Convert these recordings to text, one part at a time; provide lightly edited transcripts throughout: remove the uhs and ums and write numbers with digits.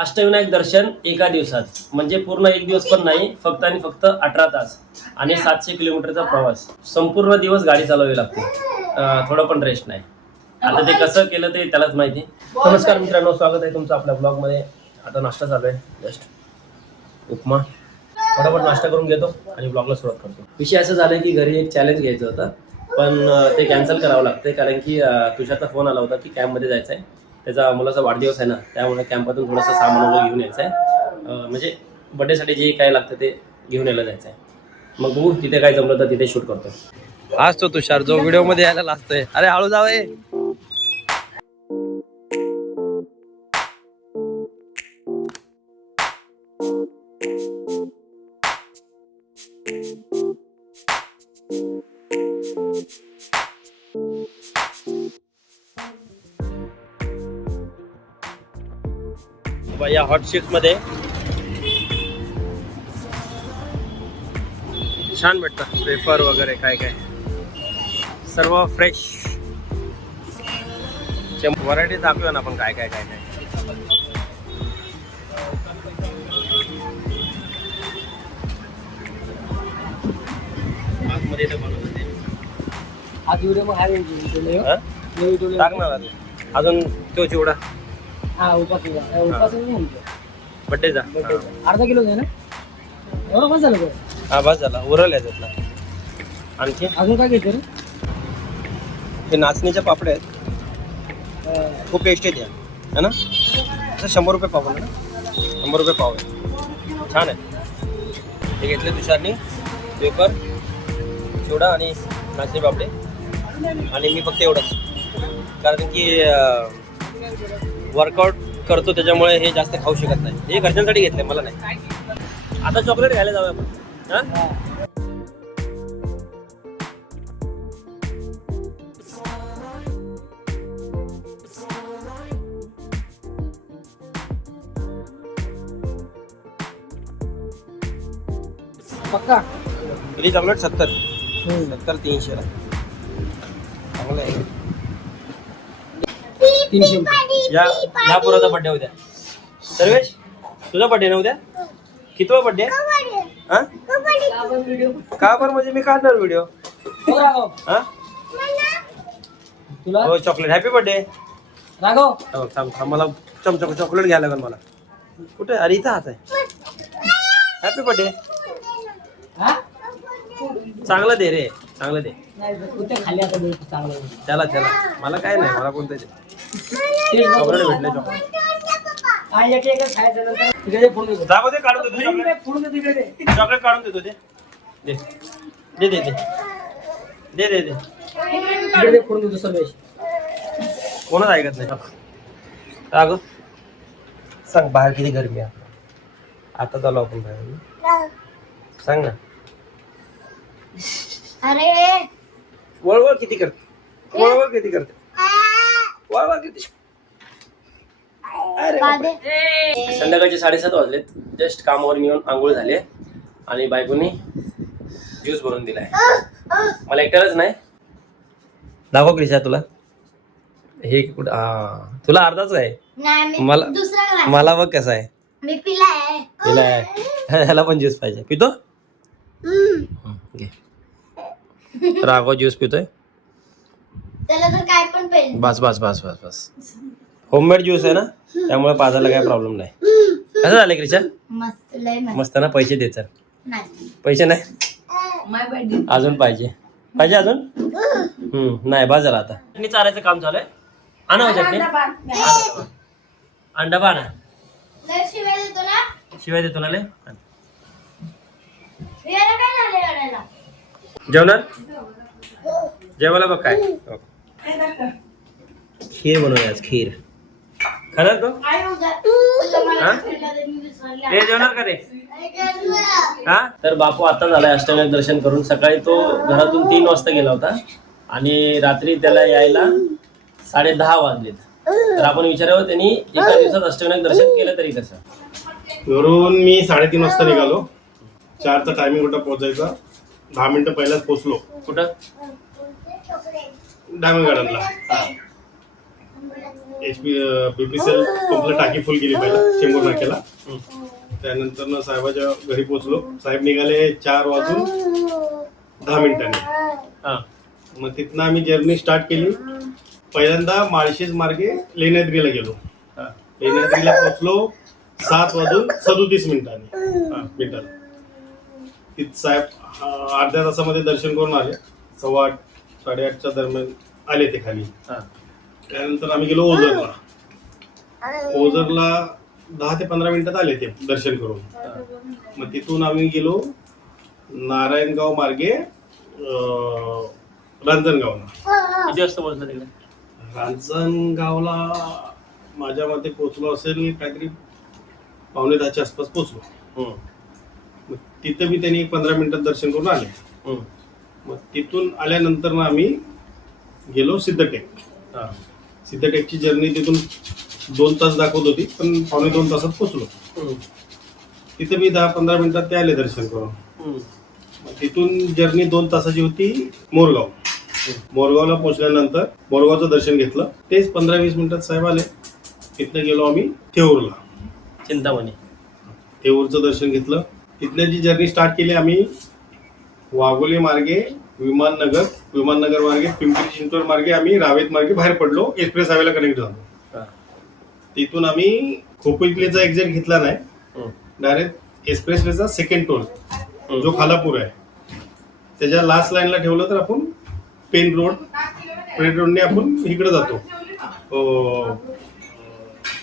अष्टविनायक दर्शन एका दिवसात, म्हणजे पूर्ण एक दिवस पण नाही, फक्त आणि फक्त 18 तास आणि 700 किलोमीटरचा प्रवास. संपूर्ण दिवस गाडी चालवावी लागते, थोडं पण रेस्ट नाही. आता ते कसं केलं ते त्यालाच माहिती. नमस्कार मित्रांनो, स्वागत आहे तुमचं आपल्या ब्लॉगमध्ये. आता नाश्ता चालू आहे, जस्ट उपमा. फटाफट नाश्ता करून घेतो आणि ब्लॉगला सुरुवात करतो. विषय असं झालं की घरी एक चॅलेंज घ्यायचं होतं, पण ते कॅन्सल करावं लागतं, कारण की तुषारचा फोन आला होता की कॅम्पमध्ये जायचं आहे. त्याचा मुलाचा वाढदिवस आहे ना, त्यामुळे कॅम्पातून थोडंसं सामान वगैरे घेऊन यायचं आहे. म्हणजे बड्डेसाठी जे काय लागतं ते घेऊन यायला जायचं आहे. मग बघू तिथे काय जमलं तर तिथे शूट करतो. आज तो तुषार जो व्हिडिओमध्ये यायला लागतोय. अरे हळू जावे. या हॉट शिफ्ट मध्ये छान भेटतं वेफर वगैरे काय काय सर्व फ्रेश. व्हरायटी दाखवूया ना आपण काय काय काय काय. आतमध्ये तर बनवते आज व्हिडिओ मग हाय व्हिडिओ टाकणार अजून तो चिवडा. हा उपास नाही म्हणतो बड्डेचा अर्धा किलो आहे ना, एवढं बस झालं का? हा बस झाला, उरल याच्यातला. आणखी अजून काय घ्यायचं रे? हे नाचणीचे पापडे आहेत, खूप टेस्टी आहेत है ना. असं 100 रुपये पाव आहे ना, 100 रुपये पाव आहे, छान आहे. हे घेतले तुषारनी वेफर, चिवडा आणि नाचणी पापडे. आणि मी फक्त एवढंच, कारण की वर्कआउट करतो त्याच्यामुळे हे जास्त खाऊ शकत नाही. हे घरच्यांसाठी घेतले, मला नाही. आता चॉकलेट घ्यायला जाऊया आपण. हां पक्का किती चॉकलेट? 70 300 ला चांगलं आहे. 300 या पोराचा बड्डे उद्या. सर्वेश तुझा बड्डे ना उद्या? कितवा बड्डे? हा का बरं, म्हणजे मी काढणार व्हिडिओ. हा तुला हो चॉकलेट. Happy birthday. राघव हो थांब, मला चमचा चॉकलेट घ्यायला लागेल मला. कुठे? अरे इथं हात आहे. Happy birthday. हा चांगलं दे रे, चांगलं दे. नाही कुठे खाली आता बघ चांगलं. त्याला मला काय नाही, मला कोणतं दे. तेच बघ. चॉकलेट भेटले, चॉकलेट. हा एक एक खायचं नंतर तिकडे फोन देतो. दाखव, दे काढून देतो चॉकलेट. फोन देतो तिकडे. चॉकलेट काढून देतो. दे दे दे दे दे दे दे दे. तिकडे फोन देतो सर्वेश. कोणच ऐकत नाही. का ग सांग, बाहेर किती गरमी आहे. आता चालू आपण बाहेर, सांग ना. अरे वळवळ किती करते, वळवळ किती करते, वळवळ किती. अरे संध्याकाळचे 7:30 वाजलेत. जस्ट कामावर येऊन आंघोळ झाले आणि बायकोनी ज्यूस बनवून दिलाय. मला एकट्यालाच नाही. दाखव क्रिशा तुला. हे कुठं? हा तुला अर्धाच आहे, नाही मला दुसरा ग्लास मला बघ कसा आहे. मी पिलाय. पिलाय. ह्याला पण ज्यूस पाहिजे. पितो घे. राघव ज्यूस पितोय. त्याला तर काय पण पाहिजे. बस बस बस बस बस. होममेड ज्यूस आहे ना, त्यामुळे पाजायला काय प्रॉब्लेम नाही. कसं झालं क्रिशा? मस्त लय मस्त ना. पैसे दे चल. नाही पैसे नाही, माय बर्थडे अजून पाहिजे अजून. नाही बस झाला. आता चटणी चारायचं काम चालू आहे. आणा हो चटणी. अंडा आणा. लय शिवाय देतो ना. शिवाय देतो ना लय. याला काय झालं याला? जेवणार? जेवायला बघ काय खीर बनवूया आज. खीर खाणार तो? काय होतं? हा? ते जेवणार का रे? हा तर बापू आता झालाय अष्टविनायक दर्शन करून. सकाळी तो घरातून 3 वाजता गेला होता आणि रात्री त्याला यायला 10:30 वाजलेत. तर आपण विचारावं त्यांनी एका दिवसात अष्टविनायक दर्शन केलं तरी कसं. घरून मी 3:30 वाजता निघालो. 4चा टायमिंग होता पोहोचायचा. 10 मिनिटं पहिलाच पोहोचलो. कुठं? डायमंड गार्डनला. HP BPCL पंपला टाकी फुल केली पहिला चेंबूर नाक्याला. त्यानंतर साहेबाच्या घरी पोहोचलो. साहेब निघाले 4:10 हा मग तिथनं आम्ही जर्नी स्टार्ट केली. पहिल्यांदा माळशेज मार्गे लेण्याद्रीला गेलो. हा लेण्याद्रीला पोहोचलो 7:37 तिथं साहेब अर्ध्या तासामध्ये दर्शन करून आले. 8:15 8:30च्या दरम्यान आले ते खाली. हा त्यानंतर आम्ही गेलो ओझरला. ओझरला 10 ते 15 मिनिटात आले ते दर्शन करून. मग तिथून आम्ही गेलो नारायणगाव मार्गे रांजणगावला. किती वाजता पोहोचला तिकडे? रांजणगावला माझ्या मते पोहोचलो असेल काहीतरी 9:45च्या आसपास पोहोचलो. मग तिथं मी त्यांनी 15 मिनिटात दर्शन करून आले. मग तिथून आल्यानंतर ना आम्ही गेलो सिद्धटेक. सिद्धटेकची जर्नी तिथून 2 तास दाखवत होती, पण 1.25 तासात पोहोचलो. तिथे मी 10-15 मिनिटात ते आले दर्शन करून. मग तिथून जर्नी 2 तासाची होती मोरगाव. मोरगावला पोहोचल्यानंतर मोरगावचं दर्शन घेतलं. तेच 15-20 मिनिटात साहेब आले. तिथनं गेलो आम्ही थेऊरला. चिंतामणी. थेऊरचं दर्शन घेतलं. तिथनं जी जर्नी स्टार्ट केली आम्ही वाघोली मार्गे विमाननगर मार्गे पिंपरी चिंचवड मार्गे आम्ही रावेत मार्गे बाहेर पडलो. एक्सप्रेस हायवेला कनेक्ट झालो. तिथून आम्ही खोपोलीचा एक्झिट घेतला नाही, डायरेक्ट एक्सप्रेसवेचा सेकंड टोल जो खालापूर आहे त्याच्या लास्ट लाईनला ठेवलं तर आपण पेन रोडने आपण इकडे जातो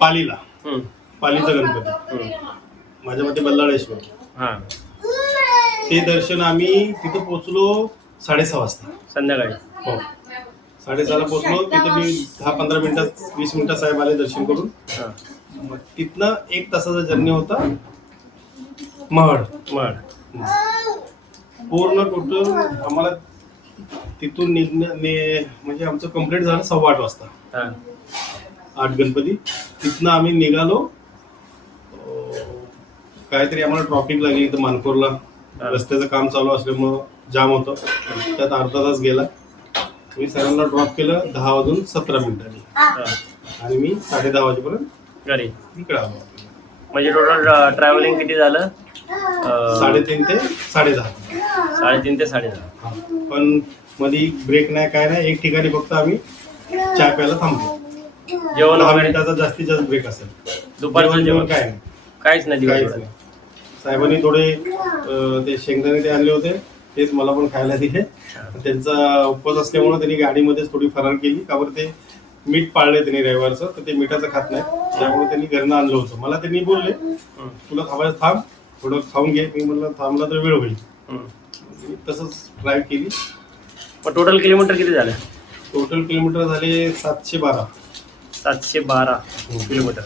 पालीला. पालीचा गणपती माझ्या मते बल्लाळेश्वर. ते दर्शन आम्ही तिथं पोहोचलो 6:30 वाजता संध्याकाळी. हो 6:30ला पोहोचलो. तिथे मी 10-15 मिनिटात 20 मिनिटात साहेब आले दर्शन करून. मग तिथनं 1 तासाचा जर्नी होता महड. पूर्ण टोटल आम्हाला तिथून म्हणजे आमचं कम्प्लीट झालं 8:15 वाजता. 8 गणपती. तिथनं आम्ही निघालो. काहीतरी आम्हाला ट्रॉफिक लागली इथं मानपूरला. रस्त्याचं काम चालू असल्यामुळं जाम होतं. त्यात अर्धा तास गेला. मी सरांना ड्रॉप केलं 10:17 आणि मी 10:30 वाजेपर्यंत घरी इकडे आलो. म्हणजे टोटल ट्रॅव्हलिंग किती झालं? 3:30 ते 10:30. 3:30 ते 10:30. पण मध्ये ब्रेक नाही काय नाही. एक ठिकाणी फक्त आम्ही चहा प्यायला थांबलो. जेवण 10 वगैरे मिनिटाचा जास्तीत जास्त ब्रेक असेल. दुपारचं जेवण काय नाही, काहीच नाही काहीच दिवस. नाही. साहेबांनी थोडे ते शेंगदाणे ते आणले होते, तेच मला पण खायला दिले. त्यांचा उपवास असल्यामुळे त्यांनी गाडीमध्येच थोडी फरार केली. का बरं ते मीठ पाळले त्यांनी रविवारचं, तर ते मिठाचं खात नाही. त्यामुळे त्यांनी घरनं आणलं होतं. मला त्यांनी बोलले तुला थांबायचं थांब, थोडं खाऊन घे. मी म्हणलं थांबला तर वेळ होईल. मी तसंच ड्राईव्ह केली. मग टोटल किलोमीटर किती झाले? टोटल किलोमीटर झाले 712. 712 किलोमीटर.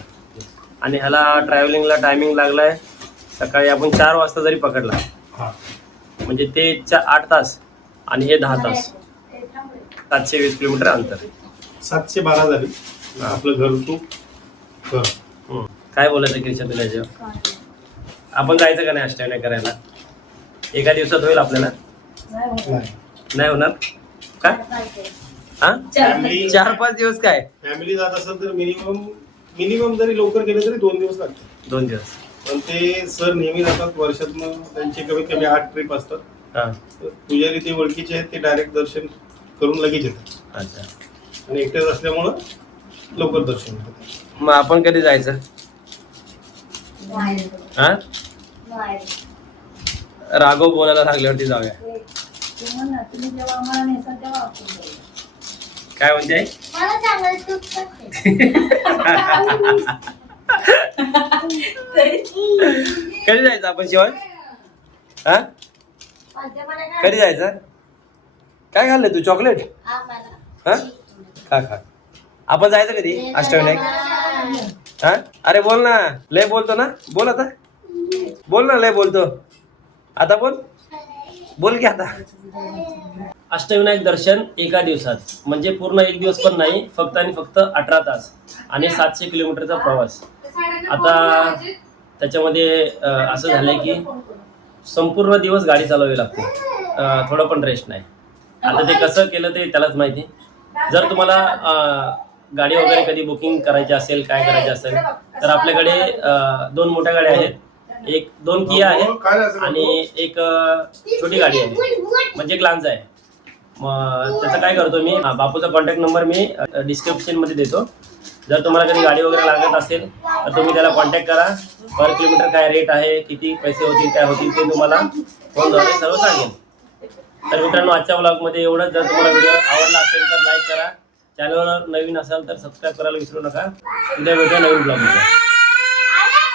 आणि ह्याला ट्रॅव्हलिंगला टायमिंग लागलाय सकाळी आपण 4 वाजता जरी पकडला म्हणजे ते 8 तास आणि हे 10 तास. 720 किलोमीटर अंतर. 712 झाली. आपलं घर तू घर. काय बोलायचं किशन तुला याच्यावर? आपण जायचं का नाही अष्टविनायक करायला? एका दिवसात होईल आपल्याला? नाही होणार का? हा 4-5 दिवस काय? फॅमिली जात असेल तर मिनिमम जरी लवकर गेले तरी 2 दिवस लागतात. 2 दिवस. पण ते सर नेहमी जातात. वर्षातनं त्यांचे कमीत कमी 8 ट्रिप असतात. पुजारी ते ओळखीचे आहेत, ते डायरेक्ट दर्शन करून लगेच येतात. अच्छा. आणि एकटेच असल्यामुळं लवकर दर्शन होतं. मग आपण कधी जायचं? हा राघव बोलायला लागल्यावरती जाऊया. काय म्हणते? मला चांगलं तूप करते. कधी जायचं आपण शिवाय? हा कधी जायचं? काय खाल्लं तू? चॉकलेट? हा खा खा. आपण जायचं कधी अष्टविनायक? हा अरे बोल ना, लय बोलतो ना. बोल आता, बोल ना, लय बोलतो. आता बोल की आता. अष्टविनायक दर्शन एका दिवसात म्हणजे पूर्ण 1 दिवस पण नाही, फक्त आणि फक्त 18 तास आणि 700 किलोमीटरचा प्रवास. आता त्याच्यामध्ये असं झालंय की संपूर्ण दिवस गाडी चालवावी लागते, थोडं पण रेस्ट नाही. आता ते कसं केलं ते त्यालाच माहिती. जर तुम्हाला गाडी वगैरे कधी बुकिंग करायची असेल, काय करायचं असेल तर आपल्याकडे 2 मोठ्या गाड्या आहेत, 2 किया आहेत आणि एक छोटी गाडी आहे, म्हणजे एक लांजा आहे. मग त्याचं काय करतो मी, बापूचा कॉन्टॅक्ट नंबर मी डिस्क्रिप्शनमध्ये देतो. जर तुम्हाला कधी गाडी वगैरे लागत असेल तर तुम्ही त्याला कॉन्टॅक्ट करा. पर किलोमीटर काय रेट आहे, किती पैसे होतील, काय होतील ते तुम्हाला फोनद्वारे सर्व सांगेन. तर मित्रांनो, आजच्या ब्लॉगमध्ये एवढंच. जर तुम्हाला व्हिडिओ आवडला असेल तर लाईक करा. चॅनलवर नवीन असाल तर सबस्क्राईब करायला विसरू नका. उद्या भेटूया नवीन ब्लॉगमध्ये.